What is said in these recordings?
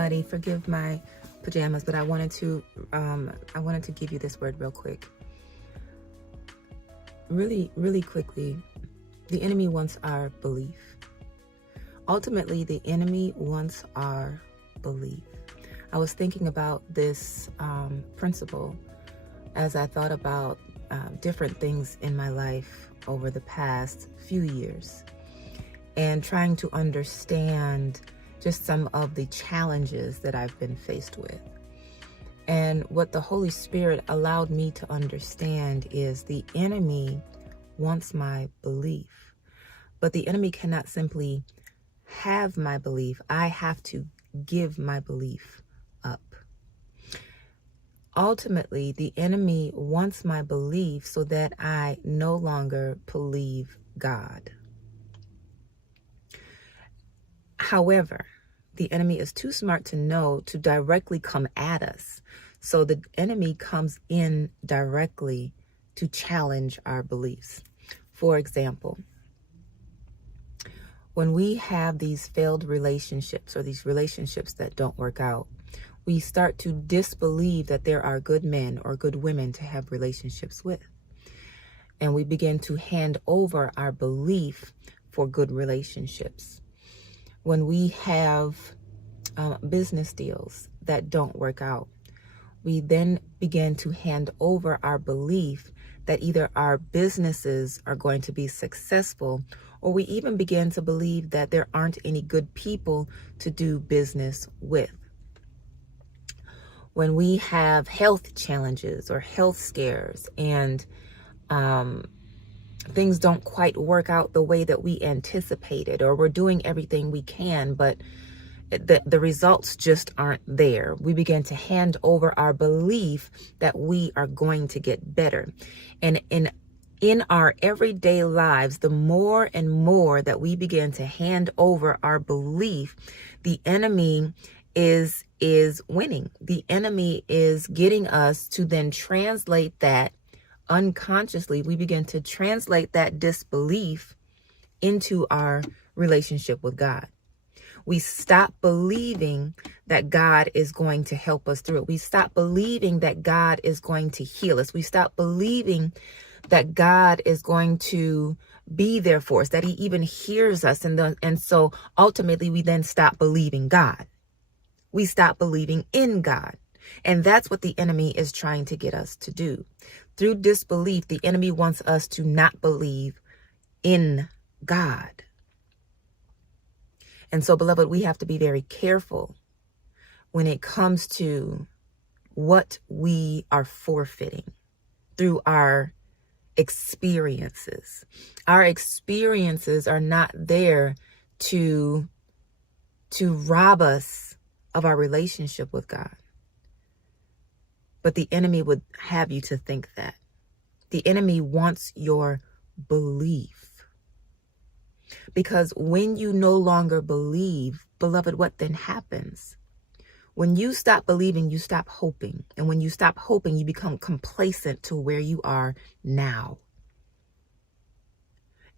everybody. Forgive my pajamas, but I wanted to give you this word real quick. Really quickly. The enemy wants our belief. Ultimately, the enemy wants our belief. I was thinking about this principle as I thought about different things in my life over the past few years, and trying to understand just some of the challenges that I've been faced with. And what the Holy Spirit allowed me to understand is the enemy wants my belief, but the enemy cannot simply have my belief. I have to give my belief up. Ultimately, the enemy wants my belief so that I no longer believe God. However, the enemy is too smart to know to directly come at us. So the enemy comes in directly to challenge our beliefs. For example, when we have these failed relationships or these relationships that don't work out, we start to disbelieve that there are good men or good women to have relationships with. And we begin to hand over our belief for good relationships. When we have business deals that don't work out, we then begin to hand over our belief that either our businesses are going to be successful, or we even begin to believe that there aren't any good people to do business with. When we have health challenges or health scares and things don't quite work out the way that we anticipated, or we're doing everything we can, but the results just aren't there, we begin to hand over our belief that we are going to get better. And in our everyday lives, the more and more that we begin to hand over our belief, the enemy is winning. The enemy is getting us to then translate that unconsciously. We begin to translate that disbelief into our relationship with God. We stop believing that God is going to help us through it. We stop believing that God is going to heal us. We stop believing that God is going to be there for us, that he even hears us. And so ultimately we then stop believing God. We stop believing in God. And that's what the enemy is trying to get us to do. Through disbelief, the enemy wants us to not believe in God. And so, beloved, we have to be very careful when it comes to what we are forfeiting through our experiences. Our experiences are not there to rob us of our relationship with God. But the enemy would have you to think that. The enemy wants your belief. Because when you no longer believe, beloved, what then happens? When you stop believing, you stop hoping. And when you stop hoping, you become complacent to where you are now.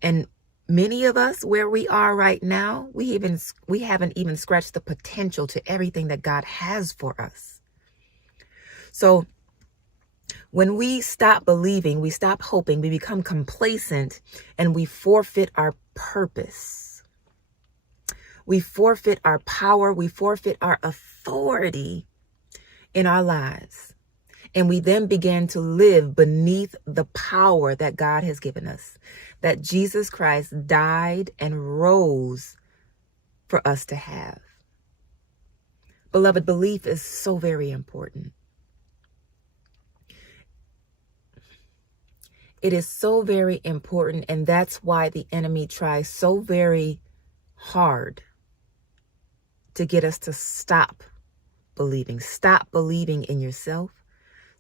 And many of us, where we are right now, we haven't even scratched the potential to everything that God has for us. So when we stop believing, we stop hoping, we become complacent, and we forfeit our purpose. We forfeit our power. We forfeit our authority in our lives. And we then begin to live beneath the power that God has given us, that Jesus Christ died and rose for us to have. Beloved, belief is so very important. It is so very important, and that's why the enemy tries so very hard to get us to stop believing. Stop believing in yourself.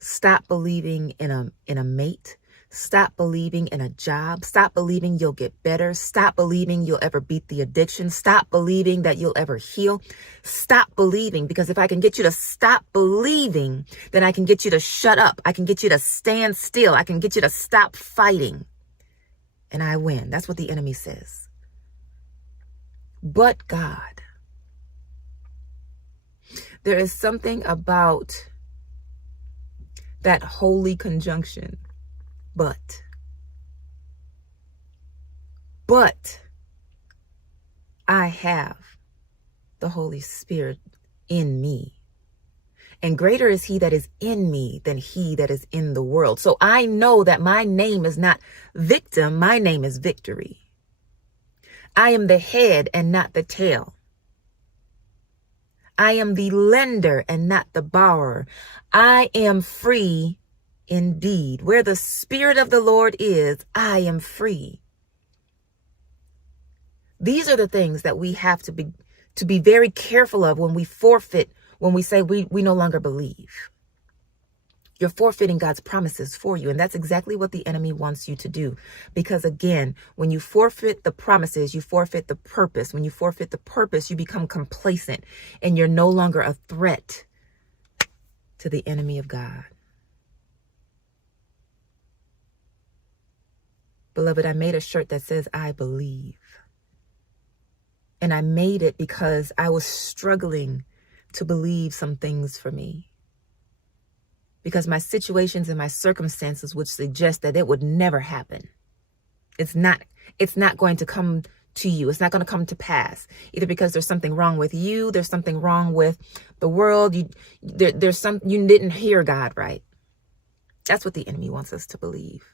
Stop believing in a mate. Stop believing in a job. Stop believing you'll get better. Stop believing you'll ever beat the addiction. Stop believing that you'll ever heal. Stop believing, because if I can get you to stop believing, then I can get you to shut up. I can get you to stand still. I can get you to stop fighting. And I win. That's what the enemy says. But God. There is something about that holy conjunction, but I have the Holy Spirit in me. And greater is he that is in me than he that is in the world. So I know that my name is not victim. My name is victory. I am the head and not the tail. I am the lender and not the borrower. I am free indeed. Where the Spirit of the Lord is, I am free. These are the things that we have to be very careful of when we forfeit, when we say we no longer believe. You're forfeiting God's promises for you. And that's exactly what the enemy wants you to do. Because again, when you forfeit the promises, you forfeit the purpose. When you forfeit the purpose, you become complacent and you're no longer a threat to the enemy of God. Beloved, I made a shirt that says, I believe. And I made it because I was struggling to believe some things for me. Because my situations and my circumstances would suggest that it would never happen. It's not going to come to you. It's not going to come to pass. Either because there's something wrong with you, there's something wrong with the world, you didn't hear God right. That's what the enemy wants us to believe.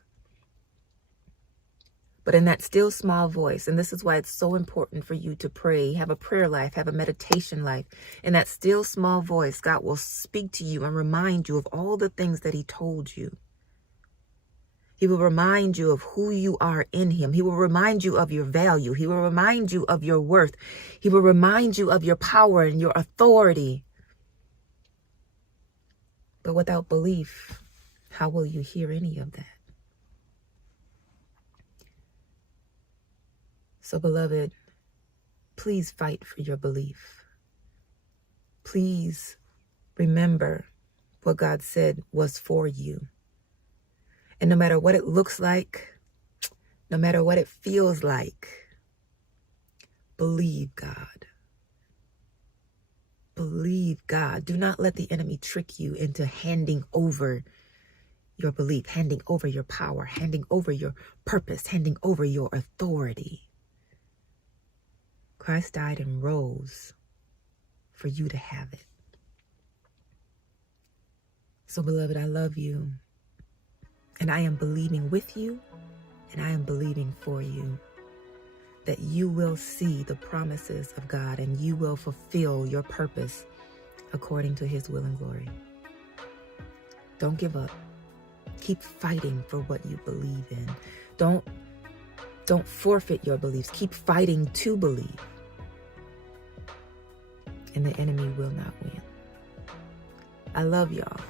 But in that still small voice, and this is why it's so important for you to pray, have a prayer life, have a meditation life. In that still small voice, God will speak to you and remind you of all the things that he told you. He will remind you of who you are in him. He will remind you of your value. He will remind you of your worth. He will remind you of your power and your authority. But without belief, how will you hear any of that? So, beloved, please fight for your belief. Please remember what God said was for you. And no matter what it looks like, no matter what it feels like, believe God. Believe God. Do not let the enemy trick you into handing over your belief, handing over your power, handing over your purpose, handing over your authority. Christ died and rose for you to have it. So, beloved, I love you. And I am believing with you, and I am believing for you that you will see the promises of God and you will fulfill your purpose according to his will and glory. Don't give up. Keep fighting for what you believe in. Don't forfeit your beliefs. Keep fighting to believe. And the enemy will not win. I love y'all.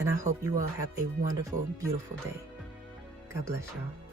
And I hope you all have a wonderful, beautiful day. God bless y'all.